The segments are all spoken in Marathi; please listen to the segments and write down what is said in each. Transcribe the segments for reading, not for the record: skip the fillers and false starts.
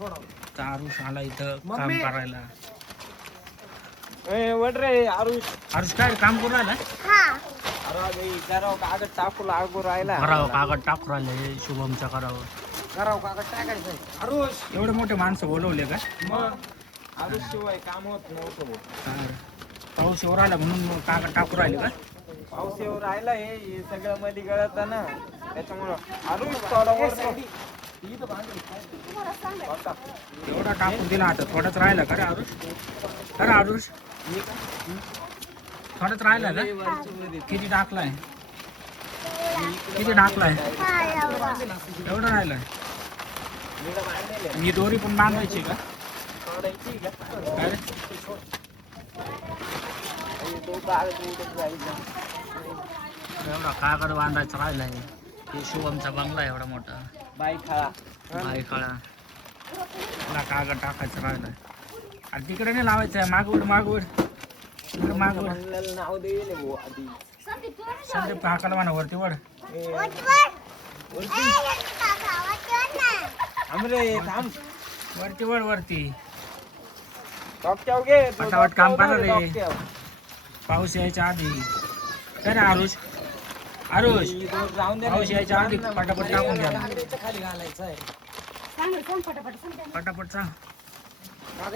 आरुष आला इथं काम करायला. वड रे आरुष काय काम करून राहिला? कागद टाकू लागू राहिला. करावं कागद टाकू राहिले शुभमच्या करावं. कागद टाकायचं. आरुष एवढे मोठे माणसं बोलवले का? मग आरुष शिवाय काम होत नव्हतं. पाऊस येऊ राहिला म्हणून कागद टाकू राहिले का? पाऊस येऊ राहिला हे सगळं मध्ये गळत ना त्याच्यामुळं आरुष थोडा वर एवढा टाकून दिला आता थोडाच राहिला का रे आरुष? अरे आरुष थोडाच राहिला का? किती टाकलाय? किती टाकलाय? एवढं राहिलाय. ही दोरी पण बांधायची का? काय रे? एवढा कागद बांधायचा राहिलाय. ते शुभमचा बंगला एवढा मोठा बाई खाळा कागद टाकायचं राहिलाय. आणि तिकडे नाही लावायचं आहे. मागवड नाव देईल संदीप काकाला म्हणा वरती वड. वरती पटापट काम करा रे पाऊस यायच्या आधी. काय रे आरुष पाऊस यायच्या आधी पटापट टाकून द्या. खाली घालायचं पटापट सांग.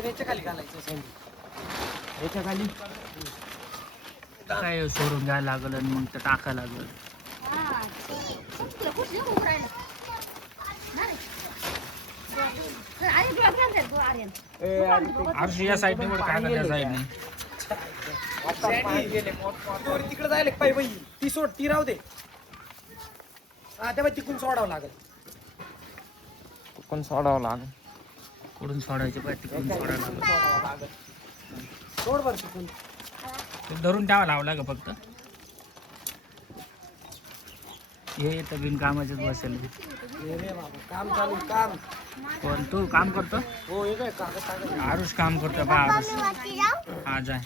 याच्या खाली घालायचं. याच्या खाली काय सोडून घ्यायला लागल आणि मग ते टाकायला लागल. आरुष या साईडने वर काय या साईडने तिकडे जायला पाहिजे. ती सोड ती राहू दे. तेव्हा तिकून सोडावं लागेल. कुठून सोडायचे पाहिजे तिकडून सोडायला लागल. सोड बर तिकून धरून ठेवा लावला का फक्त. हे तर बिनकामाचेच बसेल. काम चालू काम. कोण तू काम करतो? हो हे काय कागद आरुष काम करतो बा. आरुष हा जाय.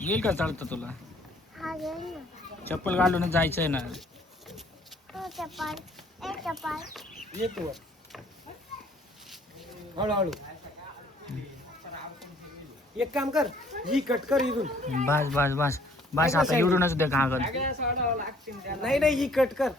येईल का चालतं तुला? चप्पल घालूनच जायचंय ना. येतो हळूहळू. एक काम कर ही कट कर इथून. बस आता एवढूनच दे कागद. नाही ही कट कर.